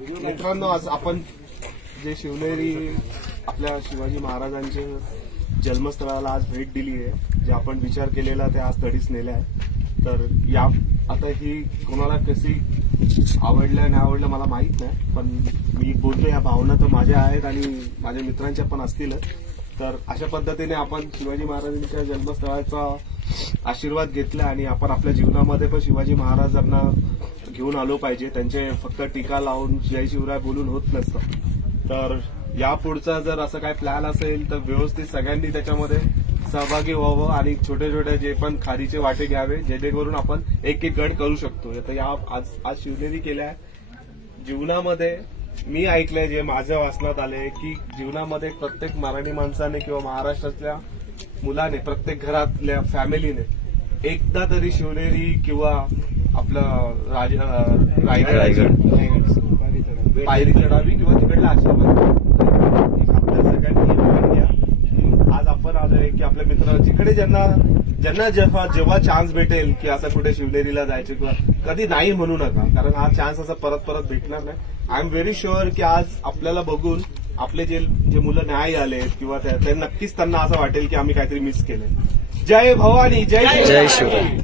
मित्रांनो, आज आपण जे शिवनेरी आपल्या शिवाजी महाराजांच्या जन्मस्थळाला आज भेट दिली आहे, जे आपण विचार केलेला ते आज तडीच नेले आहे. तर या आता ही कोणाला कशी आवडलं नाही आवडलं मला माहित नाही, पण मी बोलतो या भावना तर माझ्या आहेत आणि माझ्या मित्रांच्या पण असतीलच. तर अशा पद्धतीने आपण शिवाजी महाराजांच्या जन्मस्थळाचा आशीर्वाद घेतला आणि आपण आपल्या जीवनामध्ये पण शिवाजी महाराजांना घेऊन आलो पाहिजे. त्यांचे फक्त टीका लावून जय शिवराय बोलून होत नसतं. तर यापुढचा जर असं काय प्लॅन असेल तर व्यवस्थित सगळ्यांनी त्याच्यामध्ये सहभागी व्हावं आणि छोटे छोटे जे पण खारीचे वाटे घ्यावे, जेणेकरून आपण एक एक गड करू शकतो. आता या आज शिवनेरी केल्या जीवनामध्ये मी ऐकलंय, जे माझ्या वाचनात आले की जीवनामध्ये प्रत्येक मराठी माणसाने किंवा महाराष्ट्रातल्या मुलाने, प्रत्येक घरातल्या फॅमिलीने एकदा तरी शिवनेरी किंवा आपलं रायगड पायरी चढावी किंवा तिकडला आशीर्वाद आपल्या सगळ्यांनी घ्या की आज आपण आलोय की आपल्या मित्र जिकडे ज्यांना जेव्हा चान्स भेटेल की असं कुठे शिवनेरीला जायचे किंवा कधी नाही म्हणू नका, कारण हा चान्स असा परत परत भेटणार नाही. आय एम व्हेरी शुअर की आज आपल्याला बघून आपले जे मुलं नाही आले किंवा ते नक्कीच त्यांना असं वाटेल की आम्ही काहीतरी मिस केलंय. जय भवानी, जय शिवराय.